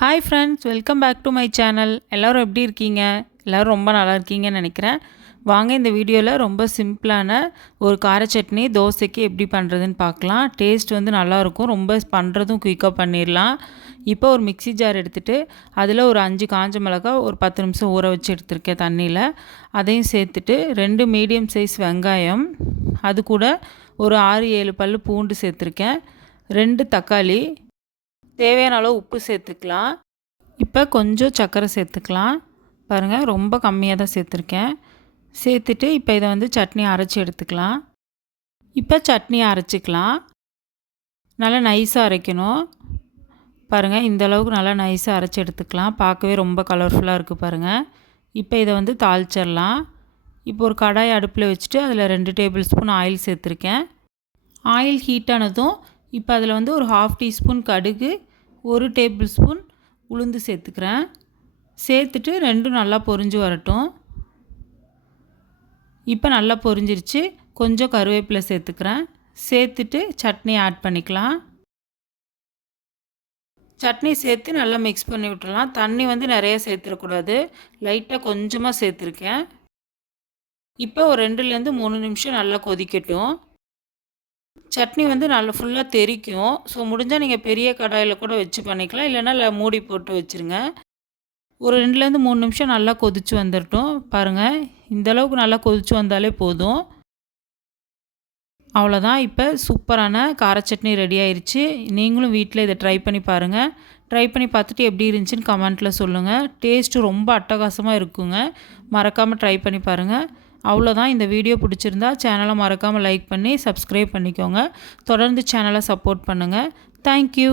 Hi friends welcome back to my channel எல்லோரும் எப்படி இருக்கீங்க? எல்லோரும் ரொம்ப நல்லா இருக்கீங்கன்னு நினைக்கிறேன். வாங்க இந்த வீடியோவில் ரொம்ப சிம்பிளான ஒரு கார சட்னி தோசைக்கு எப்படி பண்ணுறதுன்னு பார்க்கலாம். டேஸ்ட் வந்து நல்லாயிருக்கும் ரொம்ப பண்ணுறதும் குயிக்காக பண்ணிடலாம் இப்போ ஒரு மிக்ஸி ஜார் எடுத்துகிட்டு அதில் ஒரு அஞ்சு காஞ்ச மிளகா ஒரு பத்து நிமிஷம் ஊற வச்சு எடுத்திருக்கேன் தண்ணியில். அதையும் சேர்த்துட்டு ரெண்டு மீடியம் சைஸ் வெங்காயம் அது கூட ஒரு ஆறு ஏழு பல் பூண்டு சேர்த்துருக்கேன். ரெண்டு தக்காளி தேவையான அளவு உப்பு சேர்த்துக்கலாம். இப்போ கொஞ்சம் சர்க்கரை சேர்த்துக்கலாம். பாருங்கள் ரொம்ப கம்மியாக தான் சேர்த்துருக்கேன். சேர்த்துட்டு இப்போ இதை வந்து சட்னி அரைச்சி எடுத்துக்கலாம். இப்போ சட்னி அரைச்சிக்கலாம். நல்லா நைஸாக அரைக்கணும். பாருங்கள் இந்த அளவுக்கு நல்லா நைஸாக அரைச்சி எடுத்துக்கலாம். பார்க்கவே ரொம்ப கலர்ஃபுல்லாக இருக்குது பாருங்கள் இப்போ இதை வந்து தாளிச்சிடலாம். இப்போ ஒரு கடாய் அடுப்பில் வச்சுட்டு அதில் ரெண்டு டேபிள் ஸ்பூன் ஆயில் சேர்த்துருக்கேன். ஆயில் ஹீட் ஆனதும் இப்போ அதில் வந்து ஒரு ஹாஃப் டீஸ்பூன் கடுகு ஒரு டேபிள் ஸ்பூன் உளுந்து சேர்த்துக்கிறேன். சேர்த்துட்டு ரெண்டும் நல்லா பொரிஞ்சு வரட்டும். இப்போ நல்லா பொரிஞ்சிருச்சு. கொஞ்சம் கருவேப்பிலை சேர்த்துக்கிறேன். சேர்த்துட்டு சட்னி ஆட் பண்ணிக்கலாம். சட்னி சேர்த்து நல்லா மிக்ஸ் பண்ணி விட்டுடலாம் தண்ணி வந்து நிறைய சேர்த்துடக்கூடாது லைட்டாக கொஞ்சமாக சேர்த்துருக்கேன். இப்போ ஒரு ரெண்டுலேருந்து மூணு நிமிஷம் நல்லா கொதிக்கட்டும். சட்னி வந்து நல்லா ஃபுல்லாக தெறிக்கும் ஸோ முடிஞ்சால் நீங்கள் பெரிய கடாயில் கூட வச்சு பண்ணிக்கலாம். இல்லைன்னா இல்லை மூடி போட்டு வச்சுருங்க. ஒரு ரெண்டுலேருந்து மூணு நிமிஷம் நல்லா கொதித்து வந்துடட்டும் பாருங்கள் இந்தளவுக்கு நல்லா கொதித்து வந்தாலே போதும். அவ்வளோதான் இப்போ சூப்பரான கார சட்னி ரெடி ஆயிடுச்சு நீங்களும் வீட்டில் இதை ட்ரை பண்ணி பாருங்கள் ட்ரை பண்ணி பார்த்துட்டு எப்படி இருந்துச்சுன்னு கமெண்ட்டில் சொல்லுங்கள் டேஸ்ட்டு ரொம்ப அட்டகாசமாக இருக்குங்க. மறக்காமல் ட்ரை பண்ணி பாருங்கள் அவ்வளோதான். இந்த வீடியோ பிடிச்சிருந்தா சேனலை மறக்காமல் லைக் பண்ணி சப்ஸ்கிரைப் பண்ணிக்கோங்க. தொடர்ந்து சேனலை சப்போர்ட் பண்ணுங்கள் தேங்க்யூ